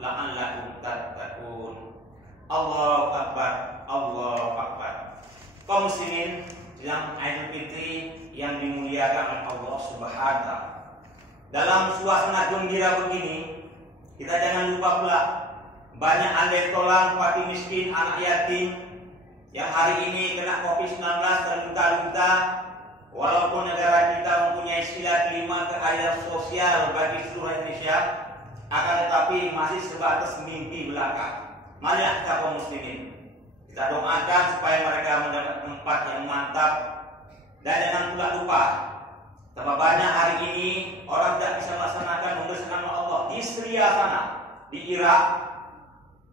la'allakum tattaqun. Allahu akbar, Allahu akbar. Kaum muslimin dalam Idul Fitri yang dimuliakan oleh Allah Subhanahu wa taala. Dalam suasana gembira begini, kita jangan lupa pula banyak andai tolang, fakir miskin, anak yatim yang hari ini kena Covid-19 dan luka-luka. Walaupun negara kita mempunyai sila kelima keadilan sosial bagi seluruh Indonesia, akan tetapi masih sebatas mimpi belaka. Marilah kita kaum muslimin, kita doakan supaya mereka mendapat tempat yang mantap. Dan jangan pula lupa, betapa banyak hari ini orang tidak bisa melaksanakan membersihkan Allah di Syria sana, di Irak,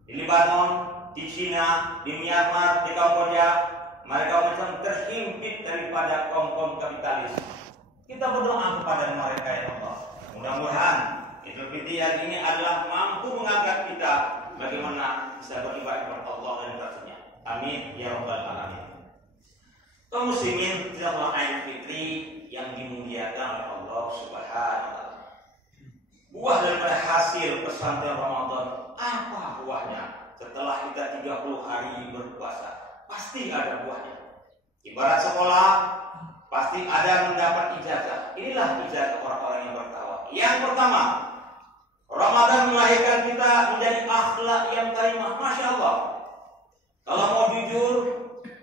di Lebanon, di China, di Myanmar, di Kamboja. Mereka macam terhimpit daripada kaum-kaum kapitalis. Kita berdoa kepada mereka ya Allah. Mudah-mudahan Idul Fitri hari ini adalah mampu mengangkat kita bagaimana bisa beribadah kepada Allah dan Rasulnya. Amin ya rabbal alamin. Kaum muslimin dalam Idul Fitri yang dimuliakan oleh Allah Subhanahu wa taala. Buah daripada hasil pesantren Ramadan, apa buahnya? Setelah kita 30 hari berpuasa, pasti ada buahnya. Ibarat sekolah, pasti ada mendapat ijazah. Inilah ijazah orang-orang yang bertakwa. Yang pertama, Ramadan melahirkan kita menjadi akhlak yang karimah. Masya Allah. Kalau mau jujur,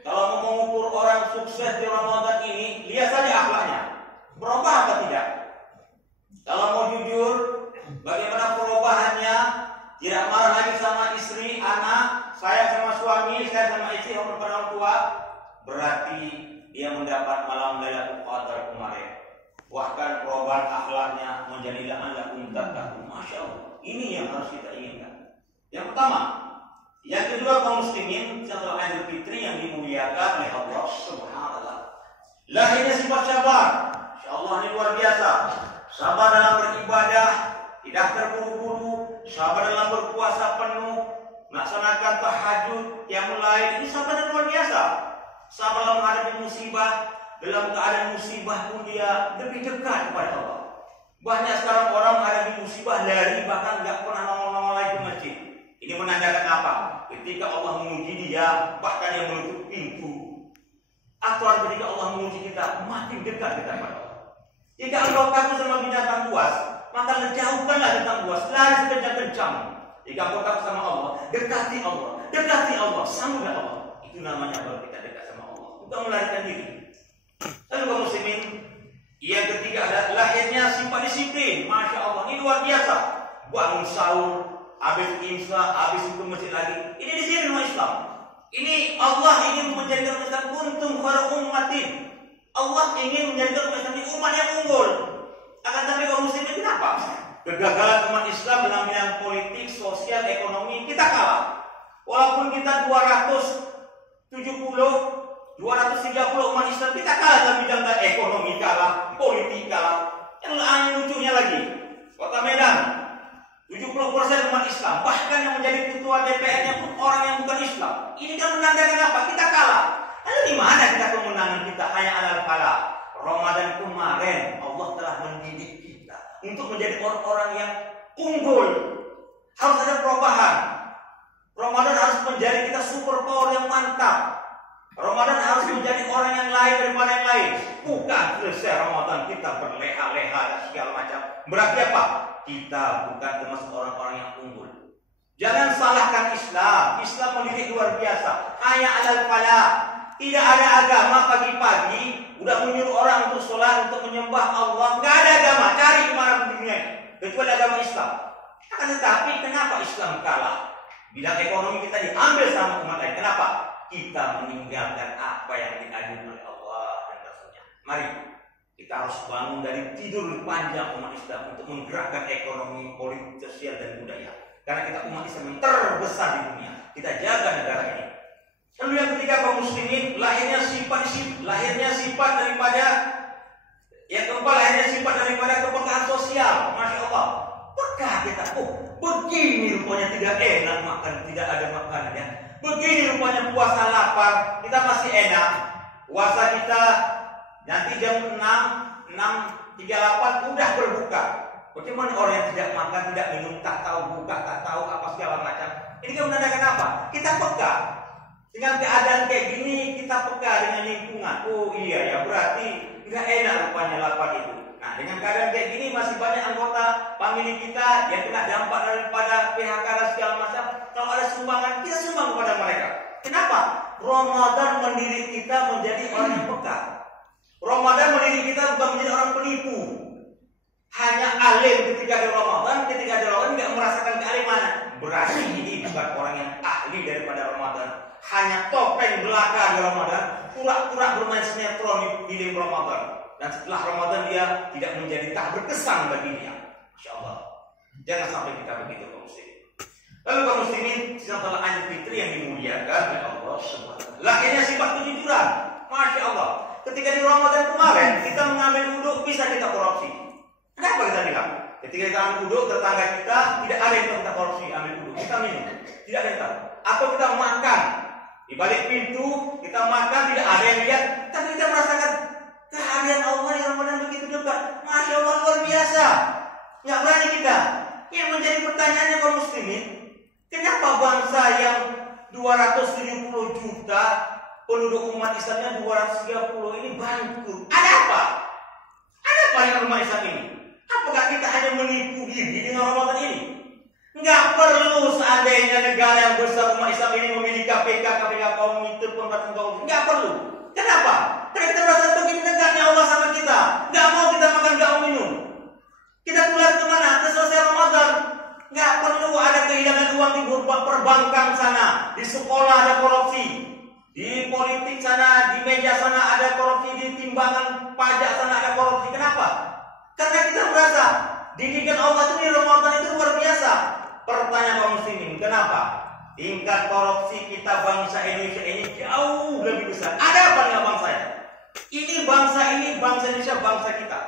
kalau mau mengukur orang sukses di Ramadan ini, lihat saja akhlaknya. Berubah apa tidak? Kalau mau jujur, bagaimana perubahannya? Tidak marah lagi sama istri, anak, saya sama suami, saya sama istri, hormat pada orang tua. Berarti dia mendapat malam Lailatul Qadar kemarin. Bahkan perubahan akhlaknya menjadi la'allakum tattaqun. Masya Allah. Ini yang harus kita inginkan. Yang pertama. Yang kedua, kaum muslimin, setelah Idul Fitri yang dimuliakan oleh Allah Subhanahu wa taala. Lahirnya sifat sabar. Masya Allah, ini luar biasa. Sabar dalam beribadah, tidak terburu-buru. Sabar dalam berpuasa penuh, melaksanakan tahajud, qiyamul lail. Ini sabar yang luar biasa. Sabar dalam menghadapi musibah, dalam keadaan musibah pun dia lebih dekat kepada Allah. Banyak sekarang orang menghadapi musibah lari, bahkan nggak pernah nongol-nongol lagi ke masjid. Ini menandakan apa? Ketika Allah menguji dia, bahkan yang menutup pintu. Atau ketika Allah menguji kita, makin dekat kita kepada Allah. Jika engkau takut sama binatang buas, maka jauhkanlah tentang buas, lari sekencang-kencang. Jika engkau takut sama Allah, dekati Allah, dekati Allah, sambutlah Allah. Itu namanya baru kita dekat sama Allah, bukan melarikan diri. Lalu kaum muslimin, yang ketiga adalah lahirnya sifat disiplin. Masya Allah, ini luar biasa. Bangun sahur, habis imsak, habis itu masjid lagi. Ini disiplin umat Islam. Ini Allah ingin menjadikan umat Islam kuntum khairu ummatin. Allah ingin menjadikan umat Islam umat yang unggul. Akan tapi kaum muslimin kenapa? Kegagalan umat Islam dalam bidang politik, sosial, ekonomi, kita kalah. Walaupun kita 230 umat Islam, kita kalah dalam bidang ekonomi, kalah, politik, kalah. Yang lain lucunya lagi, Kota Medan, 70% umat Islam, bahkan yang menjadi ketua DPR-nya pun orang yang bukan Islam. Ini kan menandakan apa? Kita kalah. Lalu di mana kita kemenangan kita? Hanya alal falah. Ramadan kemarin Allah telah mendidik kita untuk menjadi orang-orang yang unggul. Harus ada perubahan. Ramadan harus menjadi kita super power yang mantap. Ramadan harus menjadi orang yang lain daripada yang lain. Bukan selesai Ramadan kita berleha-leha dan segala macam. Berarti apa? Kita bukan termasuk orang-orang yang unggul. Jangan salahkan Islam. Islam mendidik luar biasa. Hanya alal falah. Tidak ada agama pagi-pagi udah menyuruh orang untuk sholat, untuk menyembah Allah. Nggak ada agama, cari kemana pun di dunia kecuali agama Islam. Akan tetapi kenapa Islam kalah? Bidang ekonomi kita diambil sama umat lain. Kenapa? Kita meninggalkan apa yang diajarkan oleh Allah dan Rasulnya. Mari kita harus bangun dari tidur panjang umat Islam untuk menggerakkan ekonomi, politik, sosial dan budaya. Karena kita umat Islam yang terbesar di dunia. Kita jaga negara ini. Lalu yang ketiga kaum muslimin, lahirnya sifat daripada yang keempat, lahirnya sifat daripada kepekaan sosial. Masya Allah, peka kita. Oh, begini rupanya tidak enak makan, tidak ada makanannya. Begini rupanya puasa lapar, kita masih enak. Puasa kita nanti jam 6:38 udah berbuka. Bagaimana orang yang tidak makan, tidak minum, tak tahu buka, tak tahu apa segala macam. Ini kan menandakan apa? Kita peka. Dengan keadaan kayak gini kita peka dengan lingkungan. Oh iya ya, berarti nggak enak rupanya lapar itu. Nah, dengan keadaan kayak gini masih banyak anggota famili kita yang kena dampak daripada PHK dan segala macam. Kalau ada sumbangan, kita sumbang kepada mereka. Kenapa? Ramadan mendidik kita menjadi orang yang peka. Ramadan mendidik kita bukan menjadi orang penipu. Hanya alim ketika di Ramadan nggak merasakan kealiman. Berarti ini bukan orang yang ahli daripada Ramadan. Hanya topeng belaka di Ramadan, pura-pura bermain sinetron di film Ramadan. Dan setelah Ramadan dia tidak menjadi tak berkesan bagi dia. Masya Allah. Jangan sampai kita begitu kaum muslimin. Lalu kaum muslimin, setelah Idul Fitri yang dimuliakan oleh Allah Subhanahu. Lahirnya sifat kejujuran. Masya Allah. Ketika di Ramadan kemarin kita mengambil wudhu bisa kita korupsi. Kenapa kita bilang? Ketika kita ambil wudhu, tetangga kita tidak ada yang kita korupsi ambil wudhu. Kita minum, tidak ada yang tahu. Atau kita makan di balik pintu, kita makan tidak ada yang lihat, tapi kita merasakan kehadiran Allah di Ramadan begitu dekat. Masya Allah, luar biasa. Nggak berani kita. Yang menjadi pertanyaannya kaum muslimin, kenapa bangsa yang 270 juta penduduk umat Islamnya 230 ini bangkrut? Ada apa? Ada apa dengan umat Islam ini? Apakah kita hanya menipu diri dengan Ramadan ini? Nggak perlu seandainya negara yang besar umat Islam ini memiliki KPK kaum itu pemberantasan korupsi. Nggak perlu. Kenapa? Karena kita merasa begini dekatnya Allah sama kita. Nggak mau kita makan, nggak mau minum. Kita keluar kemana? Kita selesai Ramadan. Nggak perlu ada kehilangan uang di perbankan sana. Di sekolah ada korupsi. Di politik sana, di meja sana ada korupsi. Di timbangan pajak sana ada korupsi. Kenapa? Karena kita merasa didikan Allah itu di Ramadan itu luar biasa. Pertanyaan kaum muslimin, kenapa? Tingkat korupsi kita bangsa Indonesia ini jauh lebih besar. Ada apa dengan bangsa ini? Bangsa Indonesia, bangsa kita.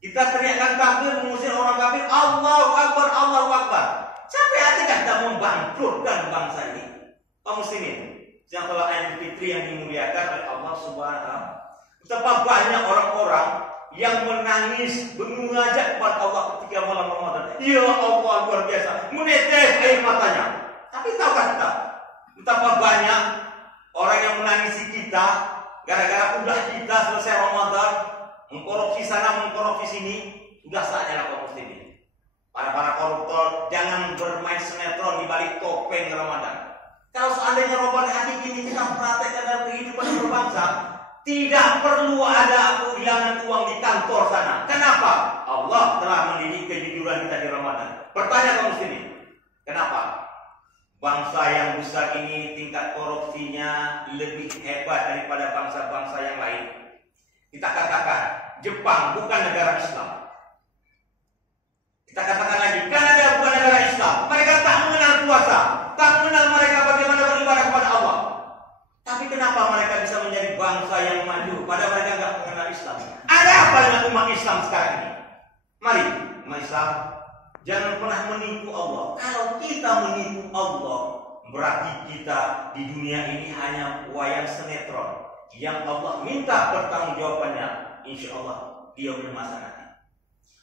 Kita teriakkan takbir mengusir orang kafir, Allahu Akbar, Allahu Akbar. Sampai hati kita membangkrutkan bangsa ini. Kaum muslimin, yang telah Idul Fitri yang dimuliakan oleh Allah Subhanahu wa taala. Betapa banyak orang-orang yang menangis mengajak kepada Allah ketika malam Ramadan. Ya Allah, luar biasa, menetes air matanya. Tapi tahukah kita betapa banyak orang yang menangisi kita gara-gara udah kita selesai Ramadan mengkorupsi sana mengkorupsi sini. Sudah saatnya lah kaum muslimin, para koruptor jangan bermain sinetron di balik topeng Ramadan. Kalau seandainya Ramadan hari ini kita praktekkan dalam kehidupan berbangsa, tidak perlu ada kehilangan uang di kantor sana. Kenapa? Allah telah mendidik kejujuran kita di Ramadan. Pertanyaan kaum muslimin, kenapa bangsa yang besar ini tingkat korupsinya lebih hebat daripada bangsa-bangsa yang lain? Kita katakan Jepang bukan negara Islam. Kita katakan lagi Kanada bukan negara Islam. Mereka tak mengenal puasa, tak mengenal mereka bagaimana beribadah kepada Allah. Tapi kenapa mereka bisa menjadi bangsa yang maju padahal mereka nggak mengenal Islam? Ada apa dengan umat Islam sekarang ini? Mari umat Islam, jangan pernah menipu Allah. Kalau kita menipu Allah, berarti kita di dunia ini hanya wayang sinetron yang Allah minta pertanggungjawabannya. Insya Allah dia bermasa nanti.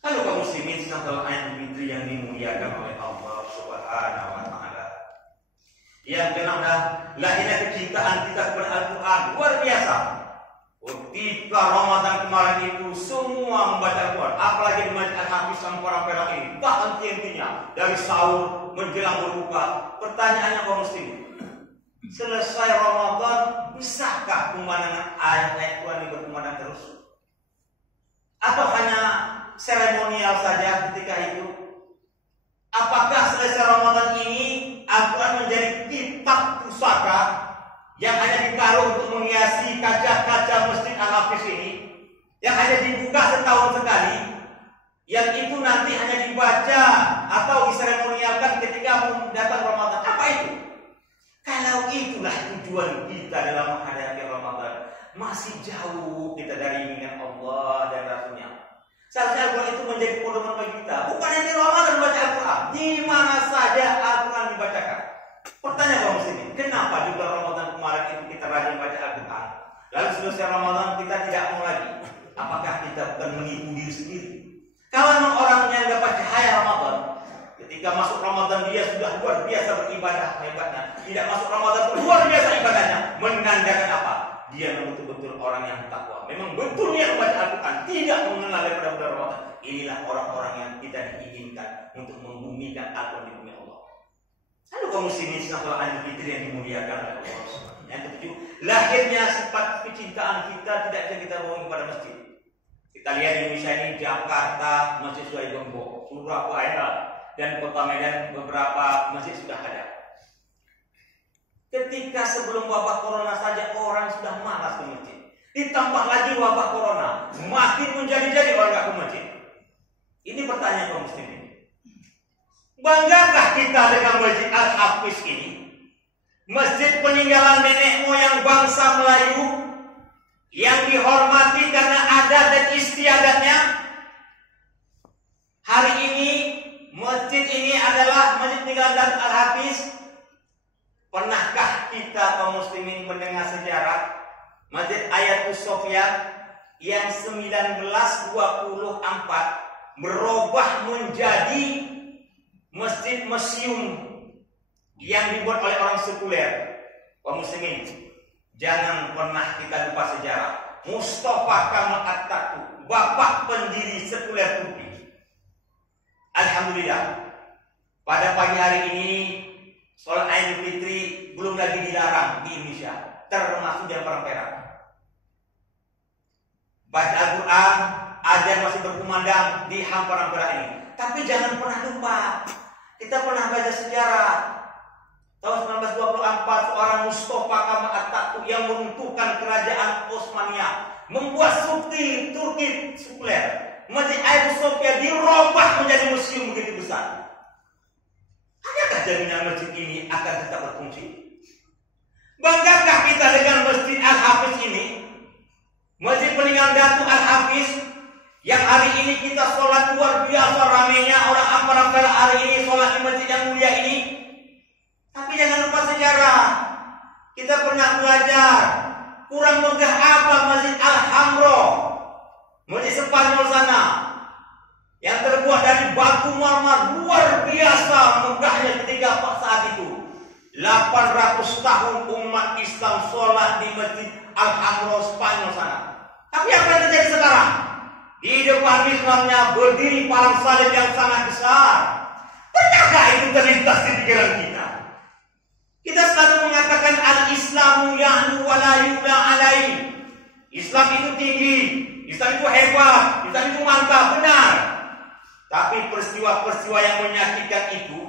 Lalu kaum muslimin setelah Idul Fitri yang dimuliakan oleh Allah Subhanahu wa taala. Yang keenam lahirnya kecintaan kita kepada Al-Quran luar biasa. Ketika Ramadan kemarin itu semua membaca Al-Quran, apalagi di Masjid Al-Hafiz sama orang Perak ini, tak henti-hentinya dari sahur menjelang berbuka. Pertanyaannya kaum muslimin, selesai Ramadan bisakah pemandangan ayat-ayat Quran ini berkumandang terus? Atau hanya seremonial saja ketika itu? Apakah selesai Ramadan ini Al-Quran menjadi kitab pusaka yang hanya ditaruh untuk menghiasi kaca-kaca Masjid Al-Hafiz ini, yang hanya dibuka setahun sekali, yang itu nanti hanya dibaca atau diseremonialkan ketika datang Ramadan? Apa itu? Kalau itulah tujuan kita dalam menghadapi Ramadan, masih jauh kita dari ingingan Allah dan Rasulnya. Seharusnya Al-Quran itu menjadi pedoman bagi kita. Bukan hanya di Ramadan baca Al-Quran, di mana saja Al-Quran dibacakan. Pertanyaan kaum muslimin, kenapa juga Ramadan kemarin itu kita rajin baca Al-Quran, lalu selesai Ramadan kita tidak mau lagi? Apakah kita bukan menipu diri sendiri? Kalau memang orang yang dapat cahaya Ramadan, Ketika masuk Ramadan dia sudah luar biasa beribadah hebatnya. Tidak masuk Ramadan pun luar biasa ibadahnya. Menandakan apa? Dia betul-betul orang yang takwa. Memang betul dia membaca Al-Quran, tidak mengenal daripada bulan Ramadan. Inilah orang-orang yang kita diinginkan untuk membumikan Al-Quran di bumi Allah. Lalu kaum muslimin setelah Idul Fitri yang dimuliakan oleh Allah. Yang ketujuh, lahirnya sifat kecintaan kita tidak bisa kita bawa kepada masjid. Kita lihat di Indonesia ini, Jakarta masjid sudah digembok, Surabaya dan Kota Medan beberapa masjid sudah ada. Ketika sebelum wabah corona saja orang sudah malas ke masjid. Ditambah lagi wabah corona, makin menjadi-jadi orang nggak ke masjid. Ini pertanyaan kaum muslimin. Banggakah kita dengan Masjid Al-Hafiz ini? Masjid peninggalan nenek moyang bangsa Melayu yang dihormati karena adat dan istiadatnya. Hari ini masjid ini adalah Masjid peninggalan Al-Hafiz. Pernahkah kita kaum muslimin mendengar sejarah Masjid Ayatus Sofia yang 1924 berubah menjadi masjid museum yang dibuat oleh orang sekuler? Kaum muslimin, jangan pernah kita lupa sejarah. Mustafa Kemal Atatürk, bapak pendiri sekuler Turki. Alhamdulillah, pada pagi hari ini sholat Idul Fitri belum lagi dilarang di Indonesia, termasuk di Perang Perak. Baca Al-Quran, azan masih berkumandang di hamparan Perak ini. Tapi jangan pernah lupa, kita pernah baca sejarah. Tahun 1924 seorang Mustafa Kemal Atatürk yang meruntuhkan kerajaan Osmania, membuat Turki sekuler. Masjid Ayatus Sofia dirubah menjadi museum begitu besar. Adakah jaminan masjid ini akan tetap berfungsi? Banggakah kita dengan Masjid Al-Hafiz ini? Masjid peninggalan Datuk Al-Hafiz yang hari ini kita sholat luar biasa ramainya orang Ampara Perak hari ini sholat di masjid yang mulia ini. Tapi jangan lupa sejarah. Kita pernah belajar kurang megah apa Masjid Al-Hamra, masjid Spanyol sana yang terbuat dari batu marmer, luar biasa megahnya ketika saat itu. 800 tahun umat Islam sholat di Masjid Al-Hamra Spanyol sana. Tapi apa yang terjadi sekarang? Di depan Islamnya berdiri palang salib yang sangat besar. Pernahkah itu terlintas di pikiran kita? Kita selalu mengatakan al-Islamu ya'lu wa la yu'la alaihi. Islam itu tinggi, Islam itu hebat, Islam itu mantap, benar. Tapi peristiwa-peristiwa yang menyakitkan itu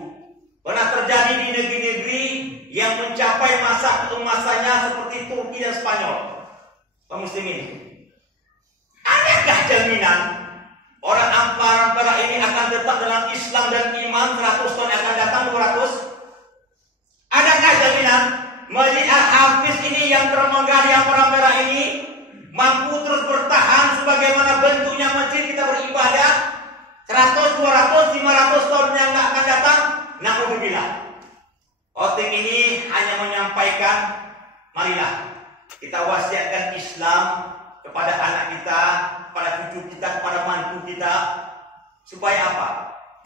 pernah terjadi di negeri-negeri yang mencapai masa keemasannya seperti Turki dan Spanyol. Kaum muslimin, adakah jaminan orang Ampara Perak ini akan tetap dalam Islam dan iman 100 tahun yang akan datang, 200? Adakah jaminan Masjid Al-Hafiz ini yang termegah di Ampara Perak ini mampu terus bertahan sebagaimana bentuknya masjid kita beribadah 100, 200, 500 tahun yang akan datang? Na'udzubillah. Khotib ini hanya menyampaikan, marilah kita wasiatkan Islam kepada anak kita, kepada cucu kita, kepada mantu kita, supaya apa?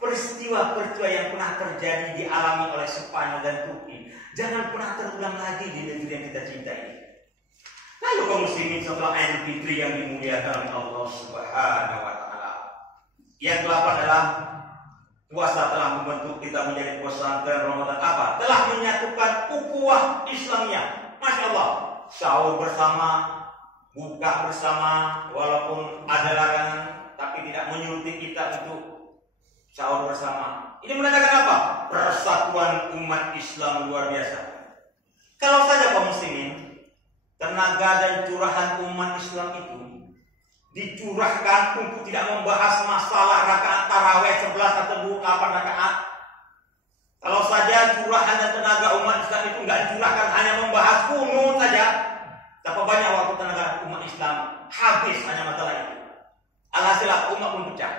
Peristiwa-peristiwa yang pernah terjadi dialami oleh Spanyol dan Turki jangan pernah terulang lagi di negeri yang kita cintai. Lalu kaum muslimin setelah Idul Fitri yang dimuliakan oleh Allah Subhanahu wa taala. Yang ke-8 adalah puasa telah membentuk kita menjadi pesantren Ramadan apa? Telah menyatukan ukhuwah Islamnya. Masya Allah, sahur bersama, buka bersama, walaupun ada larangan, tapi tidak menyuruti kita untuk sahur bersama. Ini menandakan apa? Persatuan umat Islam luar biasa. Kalau saja kaum muslimin, tenaga dan curahan umat Islam itu dicurahkan untuk tidak membahas masalah rakaat taraweh 11 atau 28 rakaat. Kalau saja curahan dan tenaga umat Islam itu nggak dicurahkan hanya membahas kunut saja, berapa banyak waktu tenaga umat Islam habis hanya masalah itu. Alhasil umat pun pecah.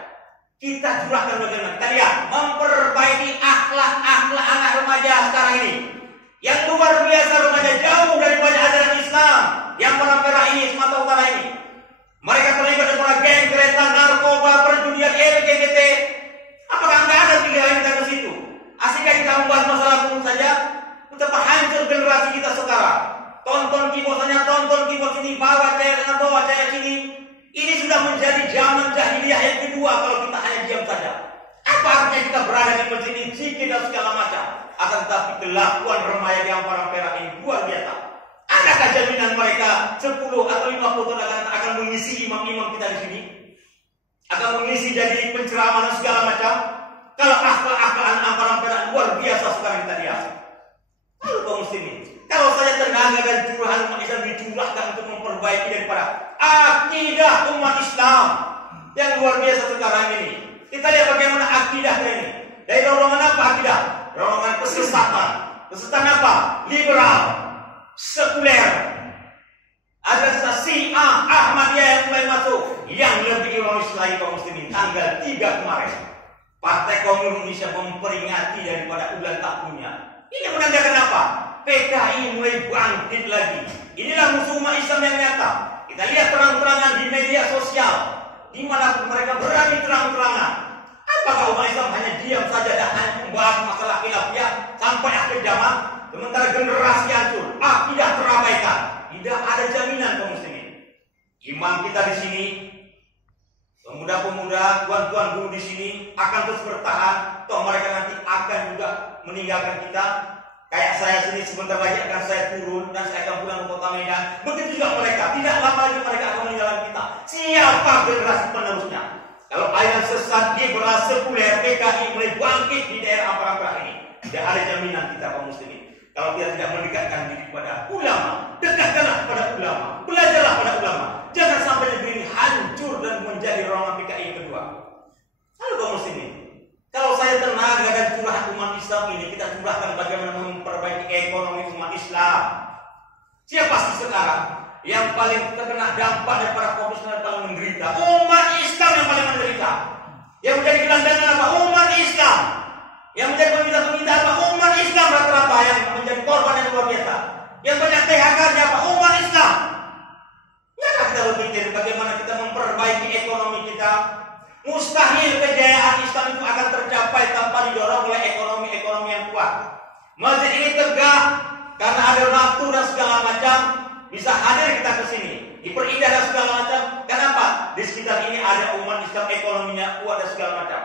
Kita curahkan bagaimana? Kita lihat memperbaiki akhlak anak remaja sekarang ini yang luar biasa, remaja jauh daripada ajaran Islam yang Ampara Perak ini, Sumatera Utara ini. Mereka terlibat dalam geng, kereta, narkoba, perjudian, LGBT. Apakah nggak ada pikiran kita ke situ? Asikah kita membahas masalah hukum saja? Betapa hancur generasi kita sekarang. Tonton keyboard saja, tonton keyboard sini, bawa cair sini. Ini sudah menjadi zaman jahiliyah yang kedua kalau kita hanya diam saja. Apa artinya kita berada di masjid ini, zikir dan segala macam? Akan tetapi kelakuan remaja di Ampara Perak ini luar biasa. Adakah jaminan mereka 10 atau 50 tahun akan mengisi imam-imam kita di sini? Akan mengisi jadi penceramah dan segala macam? Kalau akal-akalan Ampara Perak luar biasa sekarang kita lihat. Lalu kaum muslimin, kalau saya tenaga dan curahan umat Islam dicurahkan untuk memperbaiki daripada akidah umat Islam yang luar biasa sekarang ini. Kita lihat bagaimana akidah ini. Dari dorongan apa akidah? Dorongan kesesatan. Kesesatan apa? Liberal, sekuler. Ada Syiah, Ahmadiyah yang mulai masuk. Yang lebih ironis lagi kaum muslimin, tanggal 3 kemarin Partai Komunis Indonesia memperingati daripada ulang tahunnya. Ini menandakan apa? PKI mulai bangkit lagi. Inilah musuh umat Islam yang nyata. Kita lihat terang-terangan di media sosial, di mana mereka berani terang-terangan. Apakah umat Islam hanya diam saja dan hanya membahas masalah khilafiyah sampai akhir zaman, sementara generasi hancur, akidah terabaikan? Tidak ada jaminan kaum muslimin. Imam kita di sini, pemuda-pemuda, tuan-tuan guru di sini akan terus bertahan. Toh mereka nanti akan juga meninggalkan kita. Kayak saya sini sebentar lagi akan saya turun dan saya akan pulang ke kota Medan. Begitu juga mereka. Tidak lama lagi mereka akan meninggalkan kita. Siapa generasi penerusnya? Kalau ayat sesat, liberal, sekuler, PKI mulai bangkit di daerah Ampara ini, tidak ada jaminan kita kaum muslimin. Kalau kita tidak mendekatkan diri kepada ulama, dekatkanlah kepada ulama, belajarlah pada ulama. Jangan sampai negeri ini hancur dan menjadi rombongan PKI yang kedua. Lalu kaum muslimin, kalau saya tenaga dan curahan umat Islam ini, kita curahkan bagaimana memperbaiki ekonomi umat Islam. Siapa sih sekarang yang paling terkena dampak daripada COVID dan paling menderita? Umat Islam yang paling menderita. Yang menjadi gelandangan apa? Umat Islam. Yang menjadi peminta-peminta apa? Umat Islam rata-rata yang menjadi korban yang luar biasa. Yang banyak THK-nya apa? Umat Islam. Ya kita berpikir bagaimana kita memperbaiki ekonomi kita. Mustahil kejayaan Islam itu akan tercapai tanpa didorong oleh ekonomi-ekonomi yang kuat. Masjid ini tegak karena ada waktu dan segala macam. Bisa hadir kita ke sini, diperindah dan segala macam. Kenapa? Di sekitar ini ada umat Islam ekonominya kuat dan segala macam.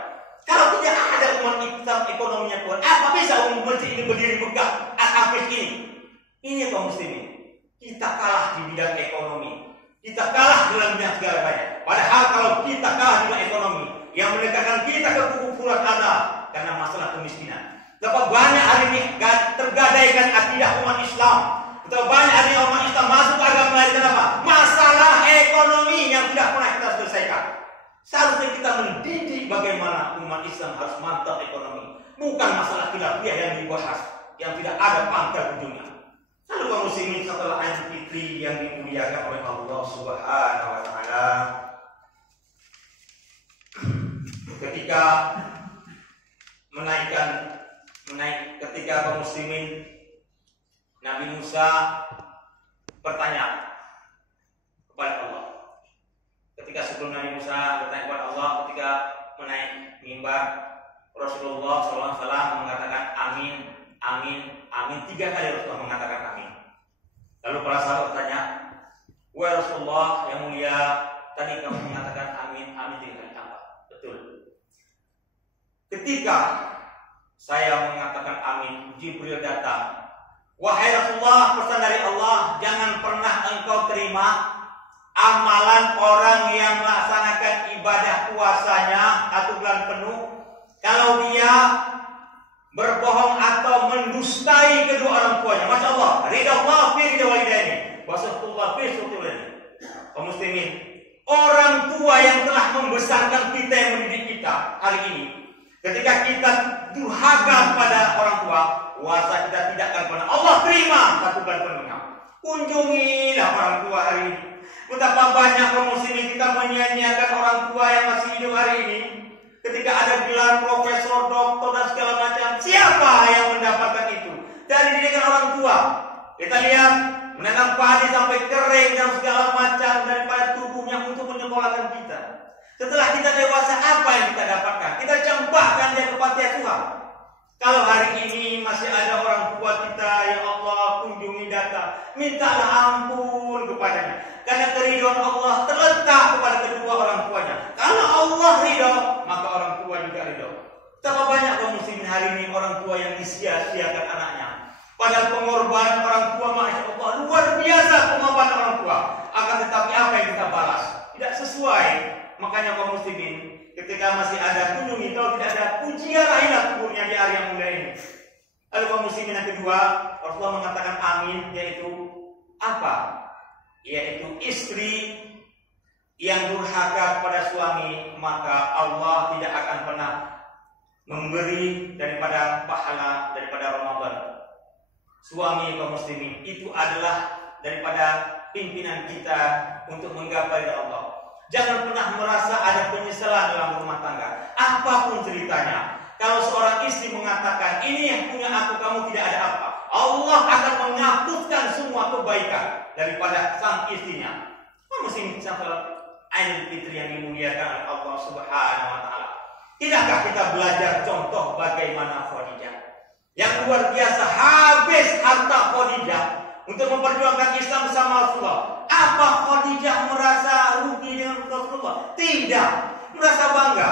Kalau tidak ada umat Islam ekonominya kuat, apa bisa masjid ini berdiri megah akafis ini? Ini kaum muslimin. Kita kalah di bidang ekonomi. Kita kalah dalam bidang segala banyak. Padahal kalau kita kalah di bidang ekonomi, yang mendekatkan kita ke kekufuran ada karena masalah kemiskinan. Betapa banyak hari ini tergadaikan akidah umat Islam. Betapa banyak hari ini umat Islam masuk ke agama lain. Kenapa? Masalah ekonomi yang tidak pernah kita selesaikan. Seharusnya kita mendidik bagaimana umat Islam harus mantap ekonomi. Bukan masalah khilafiyah yang dibahas, yang tidak ada pangkal ujungnya. Lalu kaum muslimin setelah Idul Fitri yang dimuliakan oleh Allah Subhanahu wa taala, ketika ketika kaum muslimin, Nabi Musa bertanya kepada Allah. Ketika sebelum Nabi Musa bertanya kepada Allah, ketika menaik mimbar, Rasulullah SAW mengatakan amin, amin, amin. 3 kali Rasulullah mengatakan amin. Lalu para sahabat bertanya, wahai Rasulullah yang mulia, tadi kamu mengatakan amin, amin 3 kali apa? Betul. Ketika saya mengatakan amin, Jibril datang. Wahai Rasulullah, pesan dari Allah, jangan pernah engkau terima amalan orang yang melaksanakan ibadah puasanya 1 bulan penuh kalau dia berbohong atau mendustai kedua orang tuanya. Masya Allah, ridha Allah fi ridha walidaini, wasatullah fi sutulani. Kaum muslimin, orang tua yang telah membesarkan kita, yang mendidik kita hari ini, ketika kita durhaka pada orang tua, puasa kita tidak akan pernah Allah terima 1 bulan penuhnya. Kunjungilah orang tua hari ini. Betapa banyak kaum muslimin kita menyia-nyiakan orang tua yang masih hidup hari ini. Ketika ada gelar profesor, doktor dan segala macam, siapa yang mendapatkan itu? Dari didikan orang tua. Kita lihat menanam padi sampai kering dan segala macam daripada tubuhnya untuk menyekolahkan kita. Setelah kita dewasa, apa yang kita dapatkan? Kita campakkan dia ke panti asuhan. Kalau hari ini masih ada orang tua kita, ya Allah kunjungi datang, mintalah ampun kepadanya. Karena keridhaan Allah terletak kepada kedua orang tuanya. Kalau Allah ridho, maka orang tua juga ridho. Betapa banyak kaum muslimin hari ini orang tua yang disia-siakan anaknya. Padahal pengorbanan orang tua, masya Allah, luar biasa pengorbanan orang tua. Akan tetapi apa yang kita balas? Tidak sesuai. Makanya kaum muslimin, ketika masih ada kunjungi, kalau tidak ada ziarahilah kuburnya di hari yang mulia ini. Lalu kaum muslimin yang kedua, Rasulullah mengatakan amin, yaitu apa? Yaitu istri yang durhaka kepada suami, maka Allah tidak akan pernah memberi daripada pahala daripada Ramadan. Suami kaum muslimin itu adalah daripada pimpinan kita untuk menggapai Allah. Jangan pernah merasa ada penyesalan dalam rumah tangga, apapun ceritanya. Kalau seorang istri mengatakan ini yang punya aku, kamu tidak ada apa, Allah akan menghapuskan semua kebaikan daripada sang istrinya. Kamu mesti sampai Idul Fitri yang dimuliakan oleh Allah Subhanahu wa taala. Tidakkah kita belajar contoh bagaimana Khadijah yang luar biasa, habis harta Khadijah untuk memperjuangkan Islam bersama Rasulullah. Apa Khadijah merasa rugi dengan Rasulullah? Tidak, merasa bangga.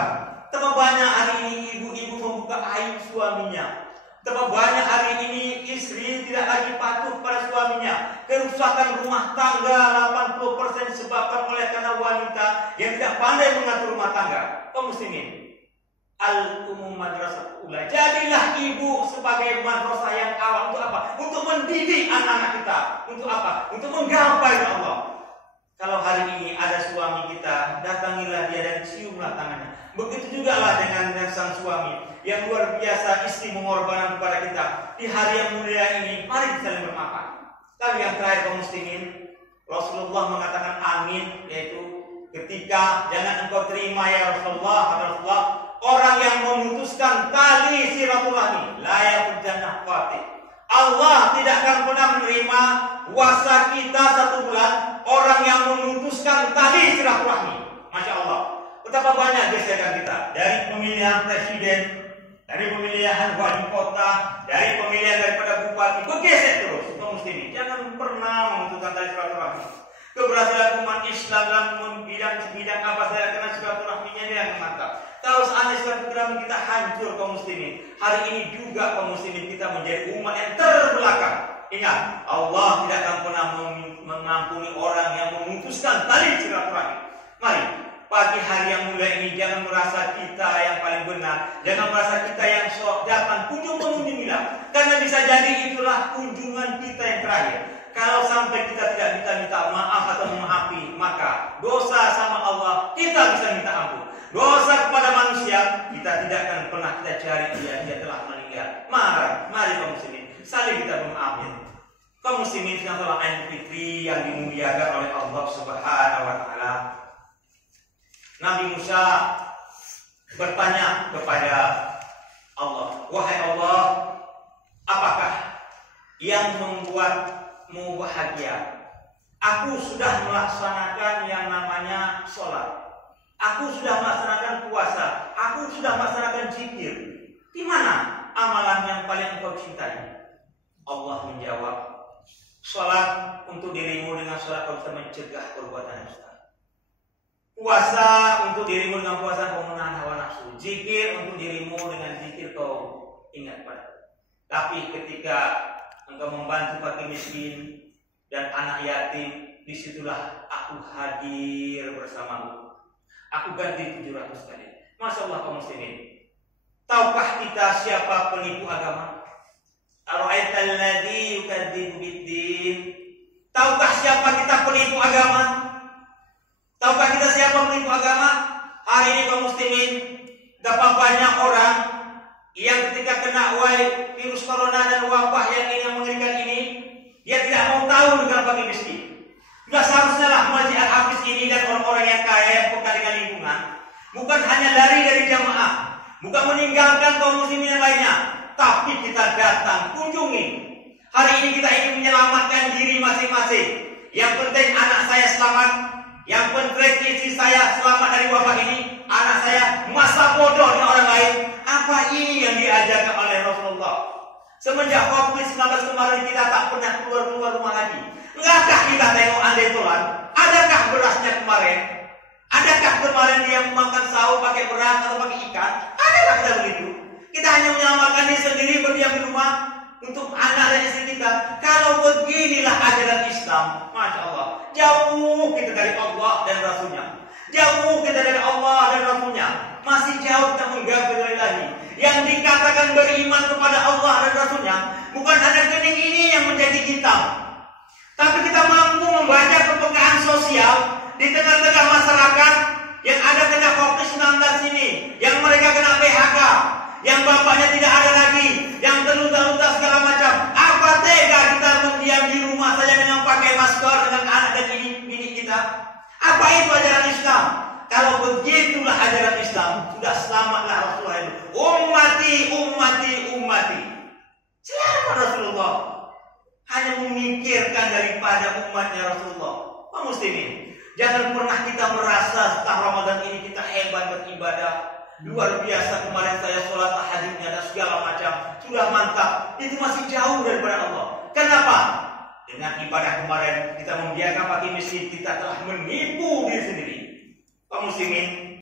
Terlalu banyak hari ini ibu-ibu membuka aib suaminya. Terlalu banyak hari ini istri tidak lagi patuh pada suaminya. Kerusakan rumah tangga 80% disebabkan oleh karena wanita yang tidak pandai mengatur rumah tangga. Kaum muslimin, al-umum madrasah ula. Jadilah ibu sebagai madrasah yang awal. Untuk apa? Untuk mendidik anak-anak kita. Untuk apa? Untuk menggapai Allah. Kalau hari ini ada suami kita, datangilah dia dan ciumlah tangannya. Begitu juga lah dengan sang suami yang luar biasa, istri mengorbankan kepada kita. Di hari yang mulia ini, mari kita saling bermaafan. Lalu yang terakhir kaum muslimin, Rasulullah mengatakan amin, yaitu ketika jangan engkau terima ya Rasulullah, orang yang memutuskan tali silaturahmi, layak jannah fatih. Allah tidak akan pernah menerima puasa kita 1 bulan orang yang memutuskan tali silaturahmi. Masya Allah, betapa banyak gesekan kita dari pemilihan presiden, dari pemilihan wali kota, dari pemilihan daripada bupati, bergesek terus. Kaum muslimin, jangan pernah memutuskan tali silaturahmi. Keberhasilan umat Islam dalam bidang apa saja, karena silaturahminya dia yang mantap. Kalau seandainya silaturahmi kita hancur kaum muslimin, hari ini juga kaum muslimin kita menjadi umat yang terbelakang. Ingat, Allah tidak akan pernah mengampuni orang yang memutuskan tali silaturahmi. Mari, pagi hari yang mulia ini jangan merasa kita yang paling benar, jangan merasa kita yang sok datang kunjungilah, karena bisa jadi itulah kunjungan kita yang terakhir. Kalau sampai kita tidak bisa minta maaf atau memaafi, maka dosa sama Allah kita bisa minta ampun. Dosa kepada manusia kita tidak akan pernah kita cari dia telah meninggal. Mari kaum muslimin, saling kita memaafkan. Kaum muslimin yang telah Idul Fitri yang dimuliakan oleh Allah Subhanahu wa taala. Nabi Musa bertanya kepada Allah, wahai Allah, apakah yang membuatmu bahagia? Aku sudah melaksanakan yang namanya sholat, aku sudah melaksanakan puasa, aku sudah melaksanakan zikir. Di mana amalan yang paling engkau cintai? Allah menjawab, sholat untuk dirimu, dengan sholat kau bisa mencegah perbuatan dusta. Puasa untuk dirimu, dengan puasa kau menahan hawa nafsu. Zikir untuk dirimu, dengan zikir kau ingat pada. Tapi ketika engkau membantu fakir miskin dan anak yatim, disitulah aku hadir bersamamu. Aku ganti 700 kali. Masya Allah kaum muslimin, tahukah kita siapa penipu agama? Ara'aital ladzi yukadzibu biddin. Tahukah siapa kita penipu agama? Tahukah kita siapa penipu agama? Hari ini kaum muslimin, dapat banyak orang yang ketika kena virus corona dan wabah yang mengerikan ini, dia tidak mau tahu dengan fakir miskin. Sudah seharusnya lah Masjid Al-Hafiz ini dan orang-orang yang kaya yang peka dengan lingkungan bukan hanya lari dari jamaah, bukan meninggalkan kaum muslimin yang lainnya, tapi kita datang kunjungi. Hari ini kita ingin menyelamatkan diri masing-masing. Yang penting anak saya selamat, yang penting istri saya selamat dari wabah ini. anak saya masa bodoh dengan orang lain. Apa ini yang diajarkan oleh Rasulullah? Semenjak COVID-19 kemarin kita tak pernah keluar rumah lagi. Enggakah kita tengok andai Tuhan? Adakah berasnya kemarin? Adakah kemarin dia makan sahur pakai beras atau pakai ikan? Adakah kita begitu? Kita hanya menyelamatkan diri sendiri berdiam di rumah untuk anak dan istri kita. Kalau beginilah ajaran Islam, Masya Allah, jauh kita dari Allah dan Rasulnya. Jauh kita dari Allah dan Rasulnya. Masih jauh kita menggabung ilahi. Yang dikatakan beriman kepada Allah dan Rasulnya bukan hanya kening ini yang menjadi hitam, tapi kita mampu membaca kepekaan sosial di tengah-tengah masyarakat yang ada kena COVID-19 ini, yang mereka kena PHK, yang bapaknya tidak ada lagi, yang terluka-luka segala macam. Apa tega kita mendiam di rumah saja dengan pakai masker dengan anak dan bini kita? Apa itu ajaran Islam? Kalau begitulah ajaran Islam, sudah selamatlah Rasulullah itu. Ummati. Selamat Rasulullah. Hanya memikirkan daripada umatnya Rasulullah. Kaum muslimin, jangan pernah kita merasa setelah Ramadan ini kita hebat beribadah. Luar biasa, kemarin saya sholat tahajudnya dan segala macam, sudah mantap. Itu masih jauh daripada Allah. Kenapa? Dengan ibadah kemarin kita membiarkan pakai miskin, kita telah menipu diri sendiri. Kaum muslimin,